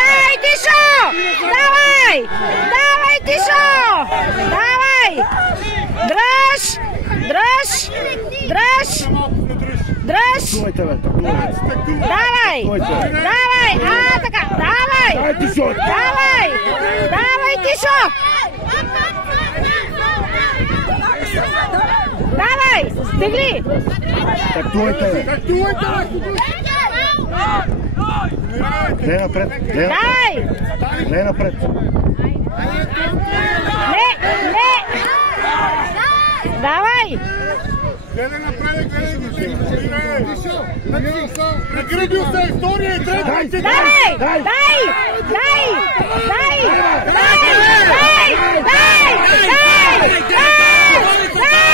Дай, Тишо! Давай! Давай, Тишо! Давай! Дръж! Дръж! Дръж! Дръж! Давай! Давай! Така! Давай! Давай! Давай, Тишо! Давай! Стегли! Не напред! Дай! Не напред! Не! Не! Давай! Гледай напред, гледай! Прегръбил се втория и трети! Давай! Дай! Дай! Дай! Дай! Дай! Дай! Дай! Дай!